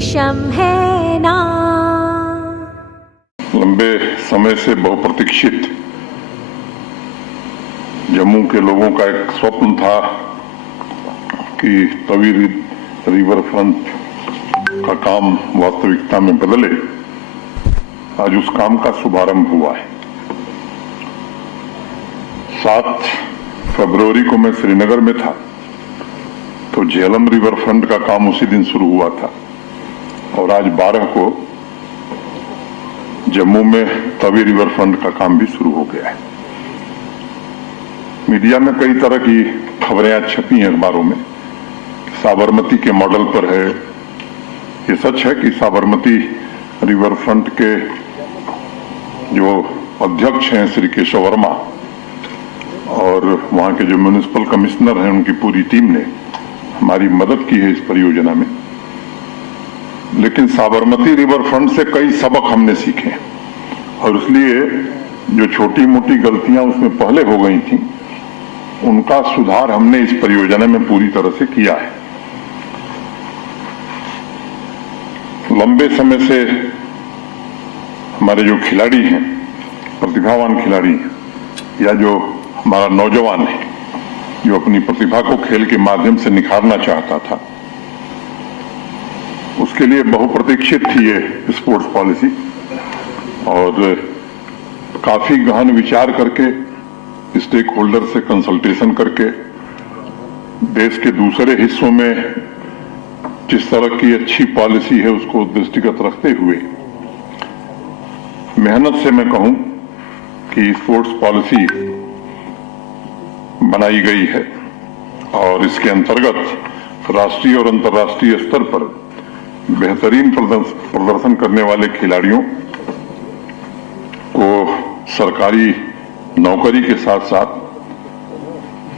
देशम है ना। लंबे समय से बहुप्रतीक्षित जम्मू के लोगों का एक स्वप्न था कि तवी रिवर फ्रंट का काम वास्तविकता में बदले। आज उस काम का शुभारंभ हुआ है। 7 फरवरी को मैं श्रीनगर में था तो झेलम रिवर फ्रंट का काम उसी दिन शुरू हुआ था और आज 12 को जम्मू में तवी रिवर फ्रंट का काम भी शुरू हो गया है। मीडिया में कई तरह की खबरें आज छपी हैं अखबारों में। साबरमती के मॉडल पर है। ये सच है कि साबरमती रिवर फ्रंट के जो अध्यक्ष हैं श्री केशव वर्मा और वहां के जो म्युनिसिपल कमिश्नर हैं उनकी पूरी टीम ने हमारी मदद की है इस परियोजना में। लेकिन साबरमती रिवर फ्रंट से कई सबक हमने सीखे और इसलिए जो छोटी मोटी गलतियां उसमें पहले हो गई थी उनका सुधार हमने इस परियोजना में पूरी तरह से किया है। लंबे समय से हमारे जो खिलाड़ी हैं, प्रतिभावान खिलाड़ी हैं, या जो हमारा नौजवान है जो अपनी प्रतिभा को खेल के माध्यम से निखारना चाहता था, उसके लिए बहुप्रतीक्षित थी ये स्पोर्ट्स पॉलिसी और काफी गहन विचार करके स्टेक होल्डर से कंसल्टेशन करके देश के दूसरे हिस्सों में जिस तरह की अच्छी पॉलिसी है उसको दृष्टिगत रखते हुए मेहनत से मैं कहूं कि स्पोर्ट्स पॉलिसी बनाई गई है और इसके अंतर्गत राष्ट्रीय और अंतर्राष्ट्रीय स्तर पर बेहतरीन प्रदर्शन करने वाले खिलाड़ियों को सरकारी नौकरी के साथ साथ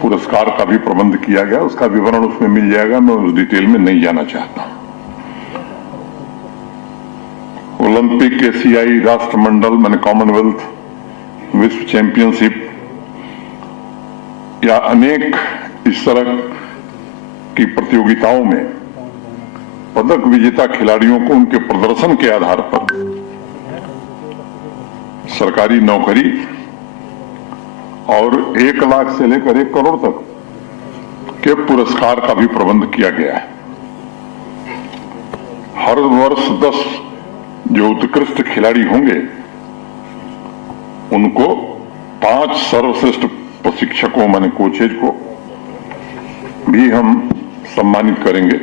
पुरस्कार का भी प्रबंध किया गया। उसका विवरण उसमें मिल जाएगा, मैं उस डिटेल में नहीं जाना चाहता। ओलंपिक, एशियाई, राष्ट्रमंडल, माने कॉमनवेल्थ, विश्व चैंपियनशिप या अनेक इस तरह की प्रतियोगिताओं में पदक विजेता खिलाड़ियों को उनके प्रदर्शन के आधार पर सरकारी नौकरी और 1 लाख से लेकर 1 करोड़ तक के पुरस्कार का भी प्रबंध किया गया है। हर वर्ष 10 जो उत्कृष्ट खिलाड़ी होंगे उनको 5 सर्वश्रेष्ठ प्रशिक्षकों माने कोचेज को भी हम सम्मानित करेंगे।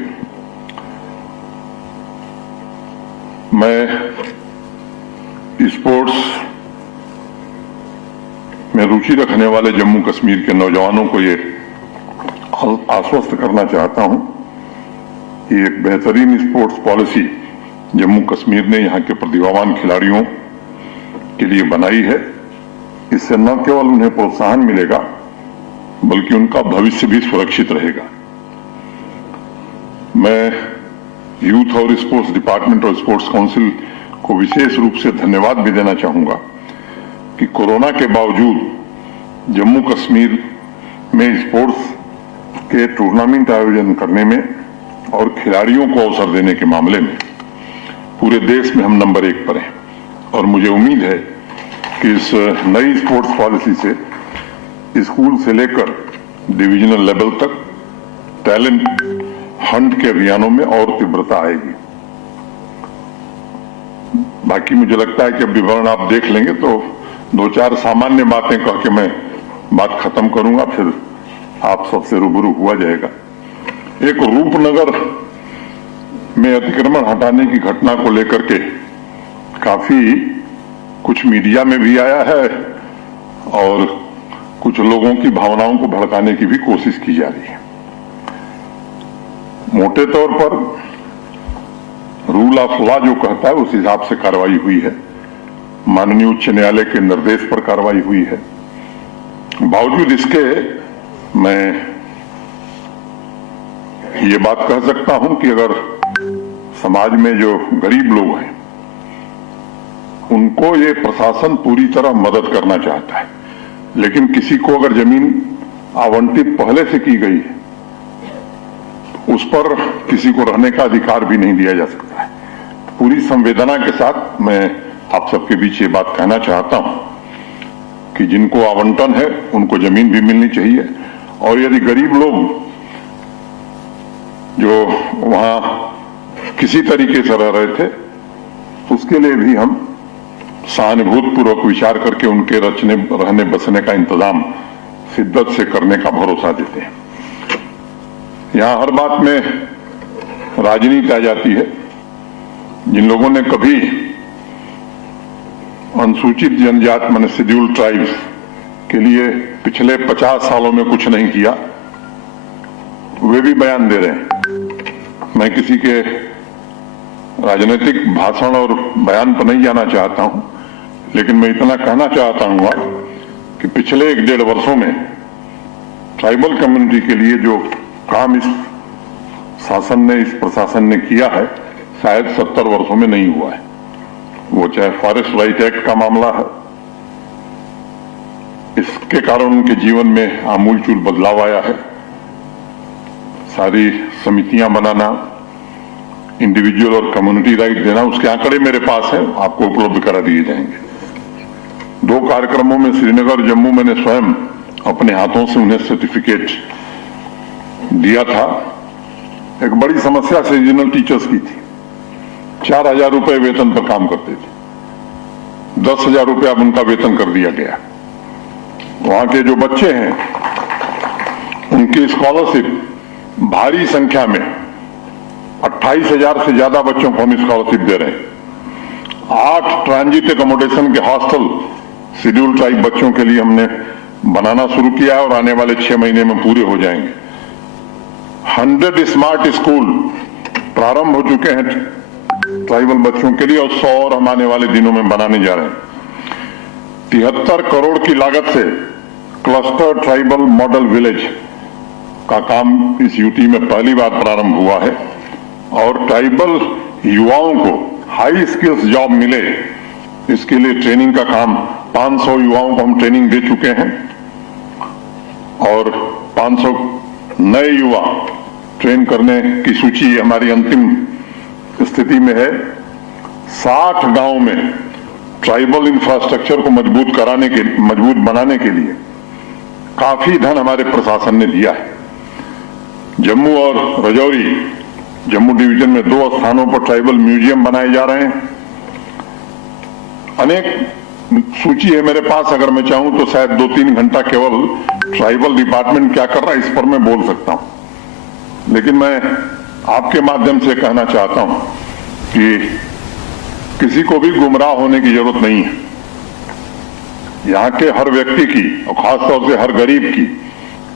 मैं स्पोर्ट्स में रुचि रखने वाले जम्मू कश्मीर के नौजवानों को ये आश्वस्त करना चाहता हूं कि एक बेहतरीन स्पोर्ट्स पॉलिसी जम्मू कश्मीर ने यहां के प्रतिभावान खिलाड़ियों के लिए बनाई है। इससे न केवल उन्हें प्रोत्साहन मिलेगा बल्कि उनका भविष्य भी सुरक्षित रहेगा। मैं यूथ और स्पोर्ट्स डिपार्टमेंट और स्पोर्ट्स काउंसिल को विशेष रूप से धन्यवाद भी देना चाहूंगा कि कोरोना के बावजूद जम्मू कश्मीर में स्पोर्ट्स के टूर्नामेंट आयोजन करने में और खिलाड़ियों को अवसर देने के मामले में पूरे देश में हम नंबर 1 पर हैं और मुझे उम्मीद है कि इस नई स्पोर्ट्स पॉलिसी से स्कूल से लेकर डिविजनल लेवल तक टैलेंट हंट के अभियानों में और तीव्रता आएगी। बाकी मुझे लगता है कि अब विवरण आप देख लेंगे तो 2-4 सामान्य बातें कह के मैं बात खत्म करूंगा, फिर आप सबसे रूबरू हुआ जाएगा। एक रूपनगर में अतिक्रमण हटाने की घटना को लेकर के काफी कुछ मीडिया में भी आया है और कुछ लोगों की भावनाओं को भड़काने की भी कोशिश की जा रही है। मोटे तौर पर रूल ऑफ लॉ जो कहता है उस हिसाब से कार्रवाई हुई है। माननीय उच्च न्यायालय के निर्देश पर कार्रवाई हुई है। बावजूद इसके मैं ये बात कह सकता हूं कि अगर समाज में जो गरीब लोग हैं उनको ये प्रशासन पूरी तरह मदद करना चाहता है, लेकिन किसी को अगर जमीन आवंटित पहले से की गई है उस पर किसी को रहने का अधिकार भी नहीं दिया जा सकता है। पूरी संवेदना के साथ मैं आप सबके बीच ये बात कहना चाहता हूं कि जिनको आवंटन है उनको जमीन भी मिलनी चाहिए, और यदि गरीब लोग जो वहां किसी तरीके से रह रहे थे उसके लिए भी हम सहानुभूतिपूर्वक विचार करके उनके रहने बसने का इंतजाम शिद्दत से करने का भरोसा देते हैं। यहां हर बात में राजनीति आ जाती है। जिन लोगों ने कभी अनुसूचित जनजाति माने शेड्यूल्ड ट्राइब्स के लिए पिछले 50 सालों में कुछ नहीं किया, वे भी बयान दे रहे हैं। मैं किसी के राजनीतिक भाषण और बयान पर नहीं जाना चाहता हूं, लेकिन मैं इतना कहना चाहता हूं कि पिछले 1-1.5 वर्षों में ट्राइबल कम्युनिटी के लिए जो काम इस शासन ने, इस प्रशासन ने किया है, शायद 70 वर्षों में नहीं हुआ है। वो चाहे फॉरेस्ट राइट एक्ट का मामला है, इसके कारण उनके जीवन में आमूलचूल बदलाव आया है। सारी समितियां बनाना, इंडिविजुअल और कम्युनिटी राइट देना, उसके आंकड़े मेरे पास हैं, आपको उपलब्ध करा दिए जाएंगे। 2 कार्यक्रमों में श्रीनगर जम्मू मैंने स्वयं अपने हाथों से उन्हें सर्टिफिकेट दिया था। एक बड़ी समस्या सीजनल टीचर्स की थी। 4,000 रुपए वेतन पर काम करते थे, 10,000 रुपए अब उनका वेतन कर दिया गया। वहां के जो बच्चे हैं उनकी स्कॉलरशिप भारी संख्या में 28,000 से ज्यादा बच्चों को हम स्कॉलरशिप दे रहे हैं। 8 ट्रांजिट एकोमोडेशन के हॉस्टल शेड्यूल्ड ट्राइब बच्चों के लिए हमने बनाना शुरू किया है और आने वाले 6 महीने में पूरे हो जाएंगे। 100 स्मार्ट स्कूल प्रारंभ हो चुके हैं ट्राइबल बच्चों के लिए, और 100 और हम आने वाले दिनों में बनाने जा रहे हैं। 73 करोड़ की लागत से क्लस्टर ट्राइबल मॉडल विलेज का काम इस यूटी में पहली बार प्रारंभ हुआ है, और ट्राइबल युवाओं को हाई स्किल्स जॉब मिले, इसके लिए ट्रेनिंग का काम 500 युवाओं को हम ट्रेनिंग दे चुके हैं, और 500 नए युवा ट्रेन करने की सूची हमारी अंतिम स्थिति में है। 60 गांव में ट्राइबल इंफ्रास्ट्रक्चर को मजबूत बनाने के लिए काफी धन हमारे प्रशासन ने दिया है। जम्मू और राजौरी, जम्मू डिवीजन में 2 स्थानों पर ट्राइबल म्यूजियम बनाए जा रहे हैं। अनेक सूची है मेरे पास, अगर मैं चाहूं तो शायद 2-3 घंटा केवल ट्राइबल डिपार्टमेंट क्या कर रहा है इस पर मैं बोल सकता हूं, लेकिन मैं आपके माध्यम से कहना चाहता हूं कि किसी को भी गुमराह होने की जरूरत नहीं है। यहां के हर व्यक्ति की, और खासतौर से हर गरीब की,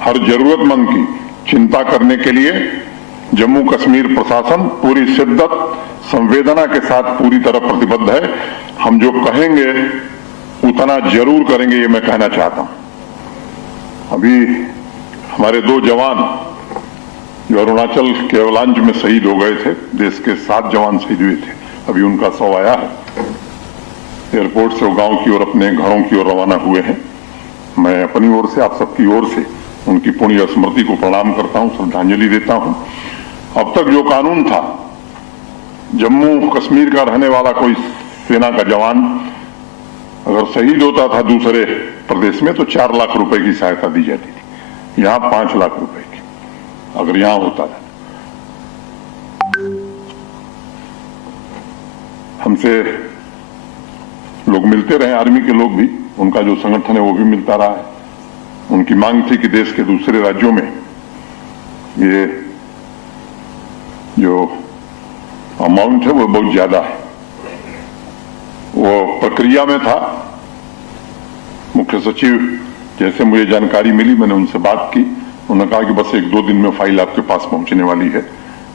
हर जरूरतमंद की चिंता करने के लिए जम्मू कश्मीर प्रशासन पूरी शिद्दत, संवेदना के साथ पूरी तरह प्रतिबद्ध है। हम जो कहेंगे उतना जरूर करेंगे, ये मैं कहना चाहता हूं। अभी हमारे 2 जवान जो अरुणाचल के अवलांच में शहीद हो गए थे, देश के 7 जवान शहीद हुए थे, अभी उनका शव आया है। एयरपोर्ट से वो गांव की ओर, अपने घरों की ओर रवाना हुए हैं। मैं अपनी ओर से, आप सबकी ओर से उनकी पुण्य स्मृति को प्रणाम करता हूं, श्रद्धांजलि देता हूं। अब तक जो कानून था, जम्मू कश्मीर का रहने वाला कोई सेना का जवान अगर शहीद होता था दूसरे प्रदेश में तो 4 लाख रुपए की सहायता दी जाती थी। यहां 5 लाख रुपए की अगर यहां होता था। हमसे लोग मिलते रहे, आर्मी के लोग भी, उनका जो संगठन है वो भी मिलता रहा है। उनकी मांग थी कि देश के दूसरे राज्यों में ये जो अमाउंट है वो बहुत ज्यादा है। वो प्रक्रिया में था। मुख्य सचिव, जैसे मुझे जानकारी मिली, मैंने उनसे बात की। उन्होंने कहा कि बस 1-2 दिन में फाइल आपके पास पहुंचने वाली है।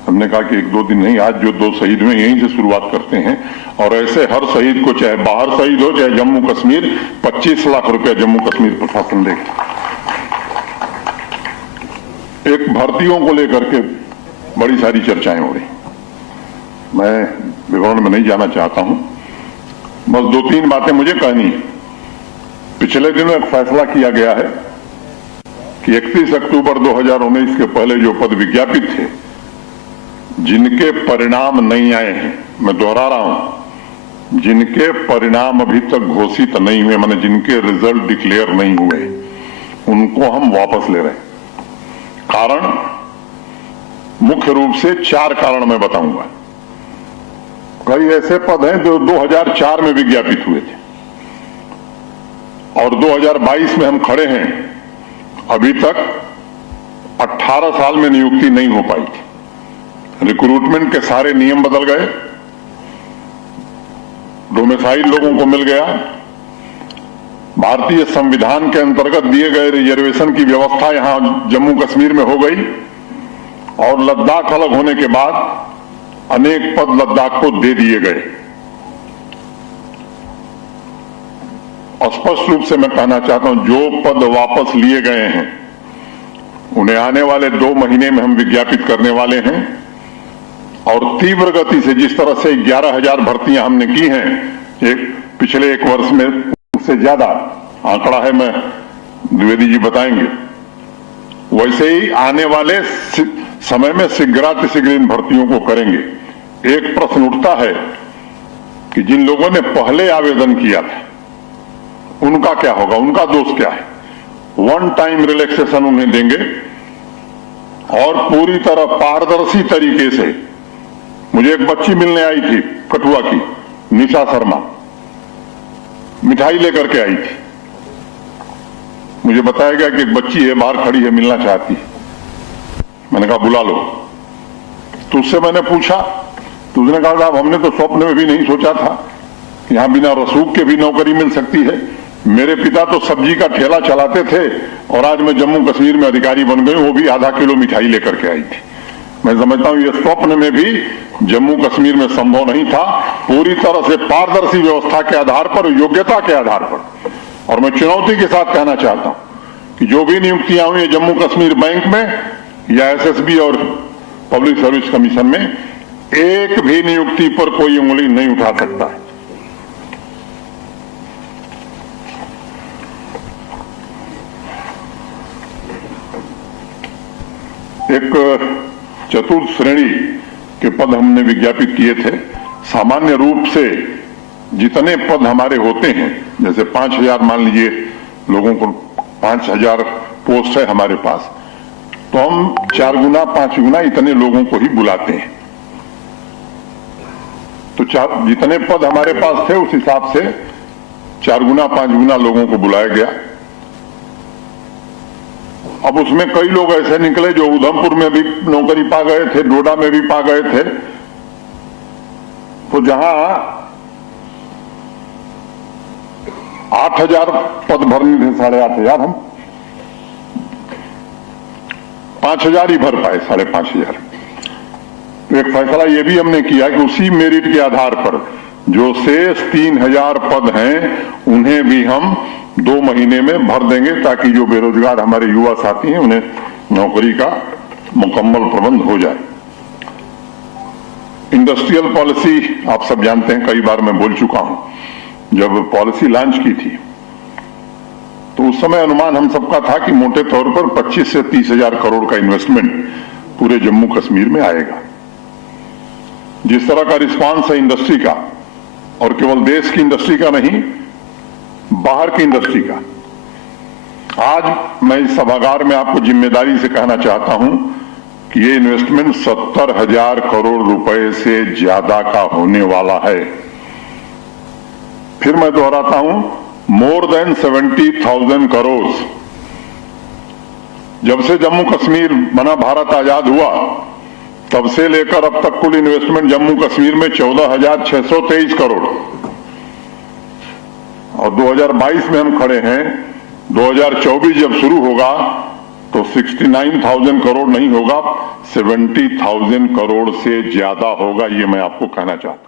हमने कहा कि 1-2 दिन नहीं, आज जो 2 शहीद हुए यहीं से शुरुआत करते हैं, और ऐसे हर शहीद को, चाहे बाहर शहीद हो चाहे जम्मू कश्मीर, 25 लाख रुपया जम्मू कश्मीर प्रशासन देगा। एक भर्तियों को लेकर के बड़ी सारी चर्चाएं हो रही, मैं विवरण में नहीं जाना चाहता हूं, बस 2-3 बातें मुझे कहनी है। पिछले दिनों एक फैसला किया गया है कि 31 अक्टूबर 2019 के पहले जो पद विज्ञापित थे जिनके परिणाम नहीं आए हैं, मैं दोहरा रहा हूं, जिनके परिणाम अभी तक घोषित नहीं हुए, माने जिनके रिजल्ट डिक्लेयर नहीं हुए, उनको हम वापस ले रहे हैं। कारण मुख्य रूप से 4 कारण मैं बताऊंगा। कई ऐसे पद हैं जो 2004 में विज्ञापित हुए थे और 2022 में हम खड़े हैं, अभी तक 18 साल में नियुक्ति नहीं हो पाई थी। रिक्रूटमेंट के सारे नियम बदल गए, डोमिसाइल लोगों को मिल गया, भारतीय संविधान के अंतर्गत दिए गए रिजर्वेशन की व्यवस्था यहां जम्मू कश्मीर में हो गई और लद्दाख अलग होने के बाद अनेक पद लद्दाख को दे दिए गए। स्पष्ट रूप से मैं कहना चाहता हूं, जो पद वापस लिए गए हैं उन्हें आने वाले 2 महीने में हम विज्ञापित करने वाले हैं और तीव्र गति से, जिस तरह से 11,000 भर्तियां हमने की हैं पिछले 1 वर्ष में, उससे ज्यादा आंकड़ा है, मैं द्विवेदी जी बताएंगे, वैसे ही आने वाले समय में शीघ्रातिशीघ्र इन भर्तियों को करेंगे। एक प्रश्न उठता है कि जिन लोगों ने पहले आवेदन किया था उनका क्या होगा, उनका दोष क्या है। 1 टाइम रिलैक्सेशन उन्हें देंगे और पूरी तरह पारदर्शी तरीके से। मुझे एक बच्ची मिलने आई थी कठुआ की, निशा शर्मा, मिठाई लेकर के आई थी। मुझे बताया गया कि एक बच्ची है बाहर खड़ी है, मिलना चाहती है। मैंने कहा बुला लो। तो उससे मैंने पूछा, तो उसने कहा साहब हमने तो स्वप्न में भी नहीं सोचा था यहां बिना रसूख के भी नौकरी मिल सकती है। मेरे पिता तो सब्जी का ठेला चलाते थे और आज मैं जम्मू कश्मीर में अधिकारी बन गई, वो भी आधा किलो मिठाई लेकर के आई थी। मैं समझता हूं ये स्वप्न में भी जम्मू कश्मीर में संभव नहीं था। पूरी तरह से पारदर्शी व्यवस्था के आधार पर, योग्यता के आधार पर। और मैं चुनौती के साथ कहना चाहता हूं कि जो भी नियुक्तियां हुई जम्मू कश्मीर बैंक में या एसएसबी और पब्लिक सर्विस कमीशन में, एक भी नियुक्ति पर कोई उंगली नहीं उठा सकता है। एक चतुर्थ श्रेणी के पद हमने विज्ञापित किए थे। सामान्य रूप से जितने पद हमारे होते हैं, जैसे 5,000 मान लीजिए लोगों को 5,000 पोस्ट है हमारे पास, तो हम 4 गुना 5 गुना इतने लोगों को ही बुलाते हैं। तो जितने पद हमारे पास थे उस हिसाब से 4 गुना 5 गुना लोगों को बुलाया गया। अब उसमें कई लोग ऐसे निकले जो उधमपुर में भी नौकरी पा गए थे, डोडा में भी पा गए थे। तो जहां 8,000 पद भरने थे, 8,500 हम 5,000 ही भर पाए, 5,500। तो एक फैसला यह भी हमने किया कि उसी मेरिट के आधार पर जो शेष 3,000 पद हैं उन्हें भी हम 2 महीने में भर देंगे, ताकि जो बेरोजगार हमारे युवा साथी हैं उन्हें नौकरी का मुकम्मल प्रबंध हो जाए। इंडस्ट्रियल पॉलिसी आप सब जानते हैं, कई बार मैं बोल चुका हूं। जब पॉलिसी लॉन्च की थी तो उस समय अनुमान हम सबका था कि मोटे तौर पर 25 से 30,000 करोड़ का इन्वेस्टमेंट पूरे जम्मू कश्मीर में आएगा। जिस तरह का रिस्पांस है इंडस्ट्री का, और केवल देश की इंडस्ट्री का नहीं, बाहर की इंडस्ट्री का, आज मैं इस सभागार में आपको जिम्मेदारी से कहना चाहता हूं कि ये इन्वेस्टमेंट 70,000 करोड़ रुपए से ज्यादा का होने वाला है। फिर मैं दोहराता हूं, मोर देन 70,000 करोड़। जब से जम्मू कश्मीर बना, भारत आजाद हुआ, तब से लेकर अब तक कुल इन्वेस्टमेंट जम्मू कश्मीर में 14,623 करोड़। और 2022 में हम खड़े हैं। 2024 जब शुरू होगा तो 69,000 करोड़ नहीं होगा, 70,000 करोड़ से ज्यादा होगा। ये मैं आपको कहना चाहता हूं।